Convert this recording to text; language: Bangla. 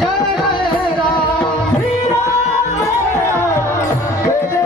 जय राम श्री राम जय